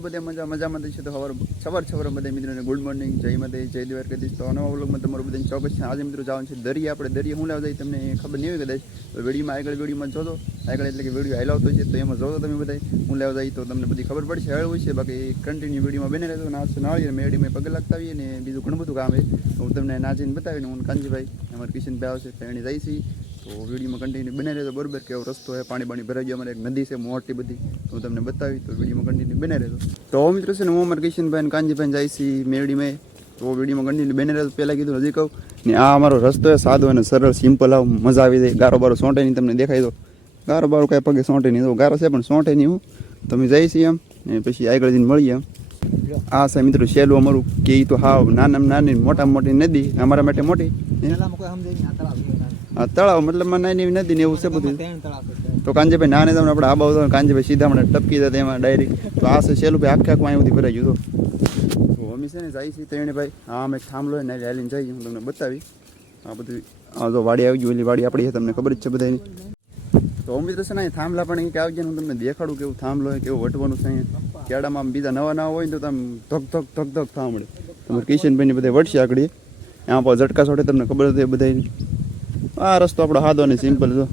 છો બધા મજા મજામાં છે. તો સવાર સવાર સવાર બધા મિત્રોને ગુડ મોર્નિંગ, જય માતા જય દ્વારકાધીશ. તો નવા વ્લોગમાં તમારું બધાને ચોક્કસ છે. આજે મિત્રો જવાનું છે દરિયા. આપણે દરિયા હું જાય તમને ખબર નહીં હોય કદાચ. વિડીયોમાં આગળ વિડીયોમાં જોતો આગળ એટલે કે વીડિયો હાઈલાવતો છે, તો એમાં જોતો તમે બધા. હું લેવા જાય તો તમને બધી ખબર પડશે હવે હોય છે બાકી કન્ટિન્યુ વિડીયોમાં બને રહેતો નાચ નાળીએ મેળીમાં પગ લાગતા આવીએ ને બીજું ઘણું બધું કામ છે હું તમને નાચીને બતાવીને, હું કાંજીભાઈ અમારા કિશનભાઈ આવશે તો એને છે. તો વિડીયોમાં કન્ટિન્યુ બને રહેતો બરોબર કેવો રસ્તો છે પાણી પાણી ભરાઈ ગયો. અમારે એક નદી છે, મોટી બધી. હું તમને બતાવી તો વિડીયોમાં કન્ટિન્યુ બને રહેતો તો મિત્રો છે ને, હું અમારા કિશનભાઈ અને કાંજીભાઈ જાય છે મેરડીમાં. તો વિડીયોમાં કન્ટિન્યુ બને રહેતો પહેલાં કીધું હજી કહું ને, આ અમારો રસ્તો છે, સાદો અને સરળ સિમ્પલ આવ મજા આવી જાય. ગારો બારો સોંટે નહીં, તમને દેખાય તો. ગારો બારો કાંઈ પગે સોંટે નહીં. તો ગારો છે પણ સોંટે નહીં હું. તમે છે એમ ને પછી આગળ જઈને મળીએ એમ આ છે મિત્રો શેલું અમારું, કે તો હાવ નાના નાની મોટા મોટી નદી, અમારા માટે મોટી. આ તળાવ મતલબ નાની એવી નદી ને એવું છે બધું. તો કાંજીભાઈ નાને તમને આપણે આબા તો કાંજીભાઈ સીધા મને ટપકી જતા એમાં ડાયરેક્ટ તો આ છે સેલું ભાઈ આખે આખું અહીં સુધી ભરાઈ ગયું તો. અમી અમે છે ને જાય છે ત્રણે ભાઈ હા અમે થાંભલો ને હાલીને જઈએ હું તમને બતાવી આ બધું આ જો વાડી આવી ગયું ઓલી વાડી આપણી છે તમને ખબર જ છે બધાની તો અમિત છે ને થાંભલા પણ એક આવી ગયા હું તમને દેખાડું કેવું થાંભલો હોય કેવું વટવાનું છે આમ બીજા નવા નવા હોય ને તો આમ ધક ધક ધક ધક થાંભળે. તમારે કિશનભાઈને બધા વટશે આગળ ત્યાં પર ઝટકા છોડે તમને ખબર હતી બધાની આ રસ્તો આપણો સાદો ને સિમ્પલ જો.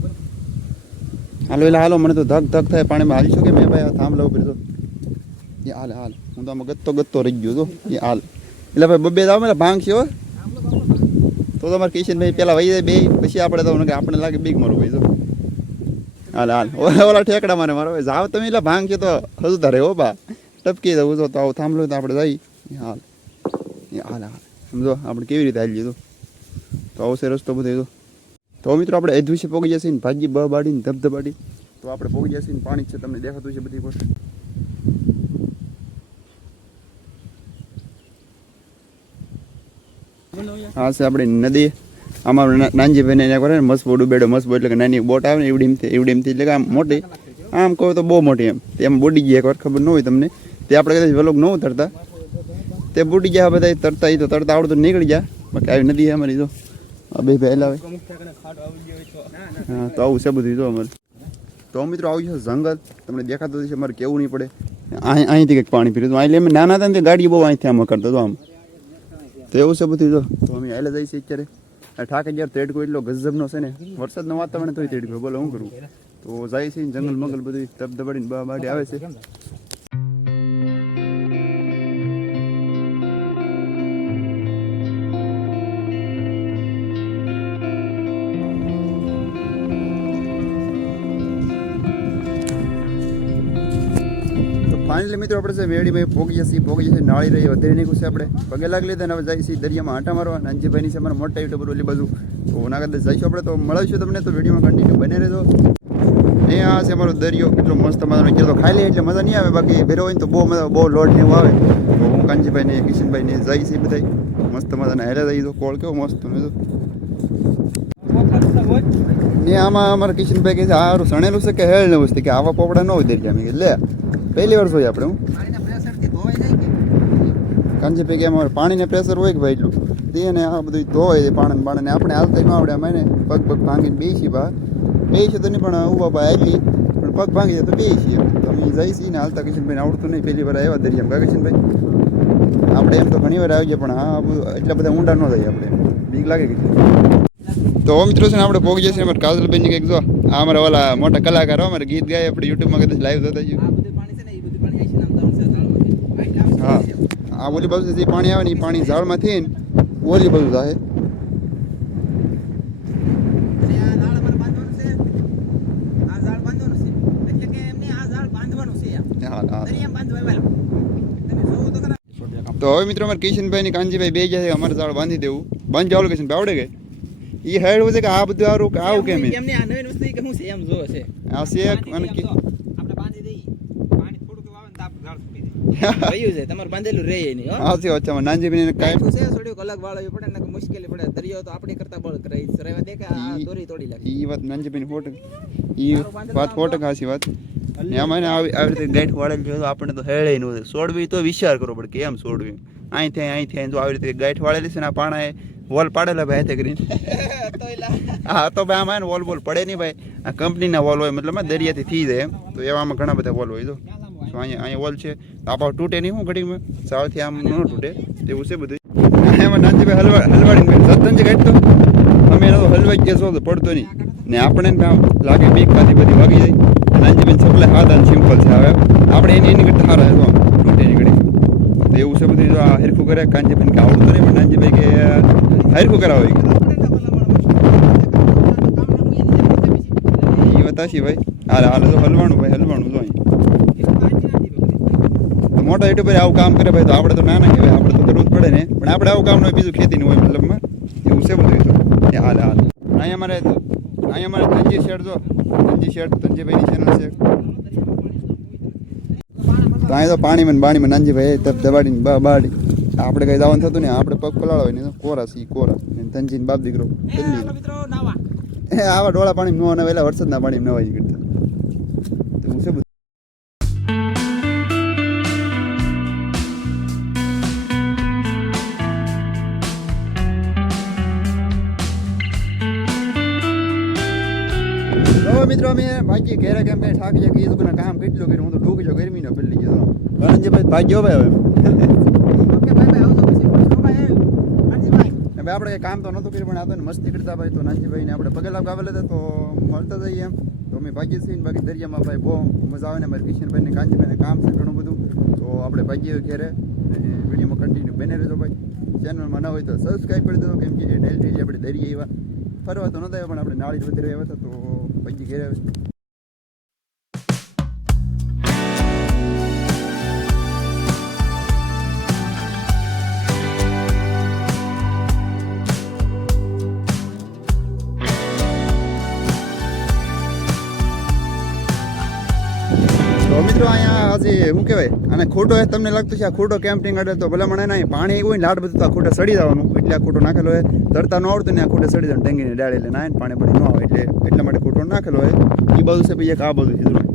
હાલો, એટલે હાલો, મને તો ધક ધક થાય. પાણીમાં હાલી શકે મેં ભાઈ? થાંભલો ઉપર તો એ હાલ હાલ. હું તો આમાં ગત્તો ગત્તો રહી ગયો તો એ હાલ. એટલે ભાઈ, બબે દાવ મને ભાંગ છે, હો. તો તમારે કિશનભાઈ પેલા વહી જાય બે, પછી આપણે તો કે આપણે લાગે બીક મારું ભાઈ તો હાલ હાલ. ઓલા ઓલા ઠેકડા મારે મારો જાવ તમે એટલે ભાંગ છે તો હજુ ધારે હો, બા. ટપકી દઉં તો આવું થાંભલો તો આપણે જઈ. હાલ. એ હાલ હાલ. સમજો, આપણે કેવી રીતે હાલી લીધું તો આવશે રસ્તો બધો તો તો મિત્રો આપણે એ દિવસે પોગી જશે ને ભાજી બબાડીને બાડીને ધબધબાડી તો આપણે પોગી જશે ને પાણી છે, તમને દેખાતું છે બધી વસ્તુ. હા છે આપણી નદી. આમાં નાનજીભાઈને એને કરે ને બેડો મસ્ત એટલે કે નાની બોટ આવે ને એવડી એમથી એવડી એમથી એટલે કે આમ મોટી. આમ કહો તો બહુ મોટી એમ. તેમ બુડી ગયા એકવાર ખબર ન હોય તમને. તે આપણે કદાચ વલોગ ન ઉતરતા. તે બુડી ગયા, બધા તરતા એ તો તરતા આવડતું નીકળી ગયા. બાકી આવી નદી અમારી જો આ બે તો. ના. હા તો આવું છે બધું જો અમારે. તો મિત્રો આવું છે જંગલ. તમને દેખાતું હશે અમારે કેવું નહીં પડે. અહીં અહીંથી કંઈક પાણી પીરું તો અહીં અમે નાના હતા ને ગાડી બહુ અહીંથી આમાં કરતો હતો આમ. તો એવું છે બધું જો. તો અમે હાલે જઈએ છીએ અત્યારે. ઠાકે જ્યારે તેડકો એટલો ગજબનો છે ને વરસાદનું વાતાવરણ તોય તેડકો બોલો શું કરું? તો જાય છે જંગલ મંગલ બધું ધબધબાડીને બહાર બાડી આવે છે. ફાઇનલી મિત્રો, આપણે છે વેડીમાં પોગી જશે પોગી જશે, નાળી રહી, વધારે નાખ્યું છે આપણે. પગે લાગી લીધા હવે છે દરિયામાં આંટા મારવા. નાનજીભાઈની છે અમારા મોટા યુટ્યુબર ઓલી બાજુ. તો ના કદાચ જઈશું આપણે, તો મળીશું તમને, તો વિડીયોમાં કન્ટિન્યુ બને રહેજો. ને આ છે અમારો દરિયો, કેટલો મસ્ત મજાનો ગયો તો ખાલી એટલે મજા નહીં આવે, બાકી ભેરો હોય તો બહુ મજા બહુ લોડ ને એવું આવે. તો હું કાંજીભાઈ ને કિશનભાઈ ને જાય બધા મસ્ત મજાના હેરે જઈ તો કોળ કેવો મસ્ત મેં ને આમાં અમારા કિશનભાઈ કહે છે, આ સણેલું છે કે હેળ ને છે? કે આવા પોપડા ન હોય દરિયા મેં લે પહેલી વાર જોઈએ આપણે હું. કારણ કે? પૈકી અમારે પાણીને પ્રેશર હોય કે ભાઈ એટલું? તે અને આ બધું ધોવાય પાણી પાણીને આપણે હાલતા ન આવડે અમે પગ પગ ભાંગીને બેસી છીએ બા બેસી તો નહીં પણ ઊભા બા આવી પણ પગ ભાંગી જાય તો બે છીએ. તો અમે જઈ છીએ ને હાલતા કિશનભાઈને આવડતું નહીં. પહેલી વાર આવ્યા દરિયામાં. કિશનભાઈ? આપણે એમ તો ઘણી વાર આવી જાય પણ હા એટલા બધા ઊંડા ન થાય આપણે. બીક લાગે કે તો મિત્રો છે ને આપણે પહોંચી જશે અમારે કાજલબેનની કંઈક જો. આ અમારા ઓલા મોટા કલાકારો અમારે ગીત ગાય આપણે યુટ્યુબમાં કદાચ લાઈવ થતા જ આ બધું પાણી છે ને, એ બધું પાણી આઈસી નામ તળશે તળાવમાંથી. આટલે આવશે હા. આ ઓલી બાજુ જે પાણી આવે ને એ પાણી ઝાડમાંથી ને ઓલી બાજુ જાય તો હવે મિત્રો અમારે કિશનભાઈ ને કાનજીભાઈ બે જાય અમારે ઝાડ બાંધી દેવું. બંધ જાવ કિશન આવડે કે? એ હેડ છે કે આ બધું આવું કે આવું કેમ એમને આ નવીન વસ્તુ કે શું છે એમ જોવે છે. આ શેક અને બાંધી કે દઈએ આમ તો. આપણે બાંધી દઈએ. પાણી થોડુંક આવે ને તો આપણું ઝાડ ફૂટી જાય. રહ્યું છે તમારે બાંધેલું રહે નહીં હો. હા છે અચ્છા નાનજીભાઈ કાંઈ છે થોડીક અલગ વાળવી પડે ને મુશ્કેલી પડે. દરિયો તો આપણી કરતા બળ કરે રહેવા દે કે આ દોરી તોડી નાખે. એ વાત નાનજીભાઈ ની ફોટો એ વાત ફોટો ખાસી વાત. ને આવી આવી રીતે ગાંઠ વાળેલી છે તો આપણે તો હેળે નું સોડવી તો વિચાર કરવો પડે કેમ એમ સોડવી? અહીં થાય અહીં જો આવી રીતે ગાંઠ વાળેલી છે ને આ પાણા વોલ પાડેલા ભાઈ હાથે કરીને. હા તો ભાઈ આમાં વોલ બોલ પડે નહીં ભાઈ. આ કંપનીના વોલ હોય મતલબ દરિયાથી થઈ જાય એમ. તો એવામાં ઘણા બધા વોલ હોય તો અહીંયા અહીંયા ઓલ છે. તો તૂટે નહીં હું ઘડીમાં સાવથી આમ ન તૂટે. એવું છે બધું. એમાં નાનજીભાઈ હલવા હલવાડીને સત્તંજ કાઢતો અમે એનો હલવાઈ ગયા છો પડતો નહીં. ને આપણે કામ લાગે બીક ખાતી બધી વાગી જાય. નાનજીભાઈ સપ્લાય સાદા સિમ્પલ છે હવે. આપણે એની એની કરતા સારા છે. તૂટે નહીં ઘડી તો એવું છે બધું. આ હરખું કરે. કાંજીભાઈ કે આવડતું નહીં, પણ નાનજીભાઈ કે હરખું કરાવો. એ વાત હશી ભાઈ. હાલ હાલ તો હલવાનું ભાઈ, હલવાનું તો અહીં. મોટા યુટ્યુબર આવું કામ કરે ભાઈ તો આપણે તો નાના કહેવાય આપણે તો કરવું જ પડે ને. પણ આપણે આવું કામ ન હોય બીજું ખેતીનું હોય મતલબમાં એવું છે બધું તો. હાલ હાલ. અહીંયા મારે અહીંયા મારે ધનજી શેઠ જો ધનજી શેડ ધનજીભાઈની ચેનલ છે. તો અહીંયા તો પાણીમાં ને બાણીમાં નાનજીભાઈ દબાડીને બાડી આપણે કઈ દાવાનું થતું ને આપણે પગ પલાળો હોય ને કોરા સી કોરા. તનજી બાપ દીકરો. આવા ડોળા પાણી નો અને વેલા વરસાદના પાણી નવાઈ કરતા. તો હું છે બધું મિત્રો અમે બાકી ઘેરે કેમ કઈ થાકી જાય કે કામ કેટલું કર્યું? હું તો ડૂબી જાઉં ગરમીનો પેલી ગયો. ગણનજી ભાઈ ભાગ્યો ભાઈ હવે. હવે આપણે કંઈ કામ તો નહોતું કર્યું પણ આ તો મસ્તી કરતા ભાઈ તો નાનજીભાઈને આપણે પગલા ગાવેલા હતા તો મળતા જઈએ એમ. તો અમે ભાગ્ય છીએ બાકી દરિયામાં ભાઈ બહુ મજા આવે ને મારે કિશનભાઈને કાંજીભાઈને કામ છે ઘણું બધું. તો આપણે ભાગ્ય ઘેરે. વિડીયોમાં કન્ટિન્યુ બને રહેજો ભાઈ. ચેનલમાં ન હોય તો સબસ્ક્રાઈબ કરી દેજો કેમ કે ડેલી આપણે દરિયા એવા ફરવા તો નહોતા પણ આપણે નાળી વધારે આવ્યા હતા તો ભાગ્ય ઘેરે આવે તો મિત્રો અહીંયા હજી શું કહેવાય? અને ખોટો એ તમને લાગતું છે આ ખોટો કેમ્પિંગ અડે તો ભલે મને નહીં પાણી હોય લાડ બધું આ ખોટે સડી જવાનું. એટલે આ ખોટો નાખેલો હોય. તરતા ન આવડતું ને આ ખોટે સડી જવાનું. ડેંગીને ડાળે એટલે ને પાણી પડી ન આવે. એટલે એટલા માટે ખોટો નાખેલો હોય. એ બાજુ છે ભાઈ એક આ બધું છે